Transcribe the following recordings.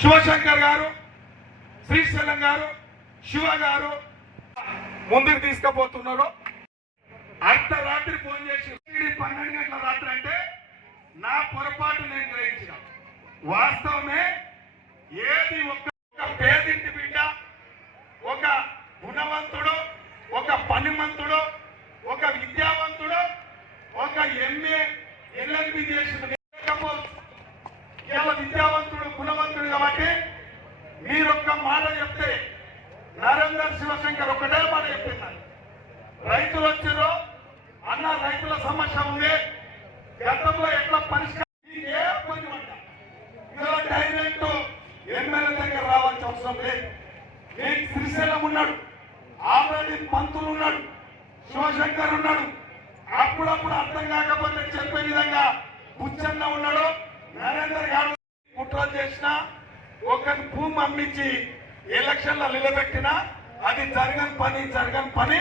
శివశంకర్ గారు శ్రీశైలం గారు శివ గారు ముందుకు తీసుకుపోతున్నారు. అర్ధరాత్రి ఫోన్ చేసి పన్నెండు గంటల రాత్రి అంటే నా పొరపాటు నేను గ్రహించిన. వాస్తవమే ఏది ఒక్క ఒక పేదింటి బిడ్డ ఒక గుణవంతుడు ఒక పనిమంతుడు ఒక విద్యావంతుడు ఒక ఎంఏ ఎల్ఎల్బి చేసిన లేకపోవచ్చు. ఇలా విద్యావంతుడు గుణవంతుడు కాబట్టి మీరొక్క మాట చెప్తే నరేందర్ శివశంకర్ ఒకటే మాట చెప్తున్నారు రైతులు వచ్చారో అన్న రైతుల సమస్య ఉంది గతంలో ఎట్లా పరిష్కారం ఏ పని అంట డైరెక్ట్ ఎమ్మెల్యే దగ్గర రావాల్సిన అవసరం లేదు. మీకు శ్రీశైలం ఉన్నాడు ఆల్రెడీ మంత్రులు ఉన్నాడు శివశంకర్ ఉన్నాడు. అప్పుడప్పుడు అర్థం కాకపోతే చెప్పే విధంగా బుచ్చన్న ఉన్నాడు నరేందర్ గారు కుట్రలు చేసిన ఒక భూమి అమ్మించి ఎలక్షన్లో నిలబెట్టినా అది జరగని పని జరగని పని.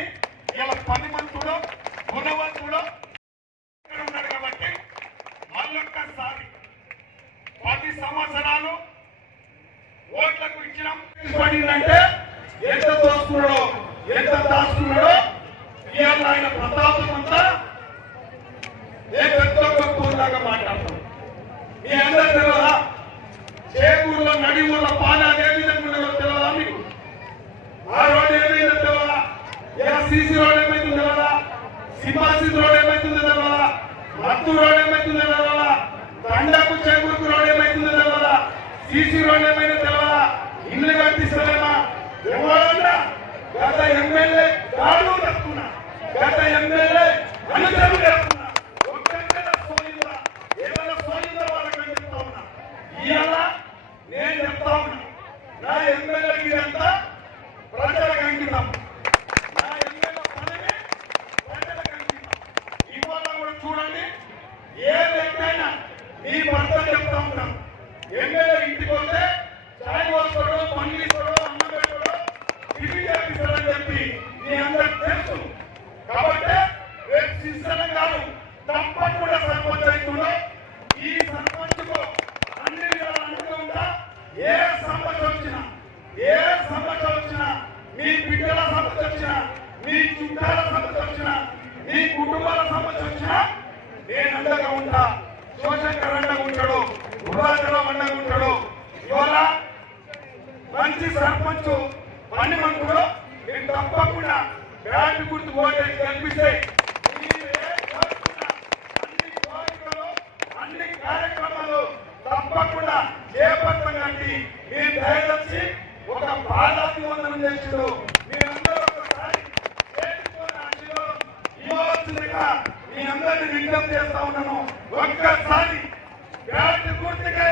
ఇలా పని మంతుడు గుణవంతుడు ఉన్నాడు కాబట్టి మళ్ళొక్కసారి పది సంవత్సరాలు ఓట్లకు ఇచ్చినాం. పడిందంటే ఎంత దోసుకున్నాడో ఎంత దాచుకున్నాడో ఇవాళ ఆయన ప్రతాపం అంతా ఏ పెద్ద గొప్పలాగా మాట్లాడతాం మీ అందరూ తెలియదా చేకూరులో నడిమూల పాదాలు ఏ విధంగా ఉన్నాయో తెలియదా మీకు? ఆ రోడ్డు ఏమైందో తెలియదా ఏ సీసీ రోడ్ ఏమైతుందో తెలియదా సింహాసిస్ రోడ్ ఏమైతుందో తెలియదా మత్తు రోడ్ ఏమైతుందో తెలియదా తండకు చేకూరుకు రోడ్ ఏమైతుందో తెలియదా సీసీ రోడ్ ఏమైనా తెలియదా ఇల్లు కట్టిస్తలేమా ఎవరన్నా? గత ఎమ్మెల్యే కాదు తప్పున్నా గత ఎమ్మెల్యే అనుచరులు చెప్తున్నా ఒక్కరికైనా సోయిందా ఏమైనా సోయిందా వాళ్ళకని చెప్తా ఉన్నా ఇవాళ నేను చెప్తా ఉన్నా. నా ఎమ్మెల్యేకి ఇదంతా ప్రజలకు అంకితం నా ఎమ్మెల్యే పదవి ప్రజలకు అంకితం ఇవాళ కూడా చూడండి ఏ వ్యక్తైనా మీ భర్త చెప్తా ఉన్నాం. ఎమ్మెల్యే ఇంటికి వస్తే చాయ్ పోస్తాడో పన్ను ఇస్తాడో అన్నం పెట్టాడో టిఫిన్ చేపిస్తాడని చెప్పి మీ అందరికి తెలుసు. కాబట్టి రేపు శిక్షణ కాదు తప్పకుండా సర్పంచ్ అవుతుండో ఈ సర్పంచ్కు అన్ని విధాలు అనుకుంటా ఏ సమస్య వచ్చినా ఏ సమస్య వచ్చినా మీ బిడ్డల సమస్య వచ్చినా మీ చుట్టాల సమస్య వచ్చినా మీ కుటుంబాల సమస్య వచ్చినా నేను అండగా ఉంటా. శివశంకర్ అండగా ఉంటాడు గురువాచలం అండగా ఉంటాడు. ఇవాళ మంచి సర్పంచ్ పని మంత్రులు మీరు తప్పకుండా బ్యాట్ గుర్తు ఓటేసి కల్పిస్తే మీరు ఏ కోరుకున్నా అన్ని కార్యక్రమాలు తప్పకుండా చేపట్టండి మీ దయచేసి ఒక పాదాభివందనం చేసిండు చేస్తా ఉన్నాను. ఒక్కసారి గుర్తుకే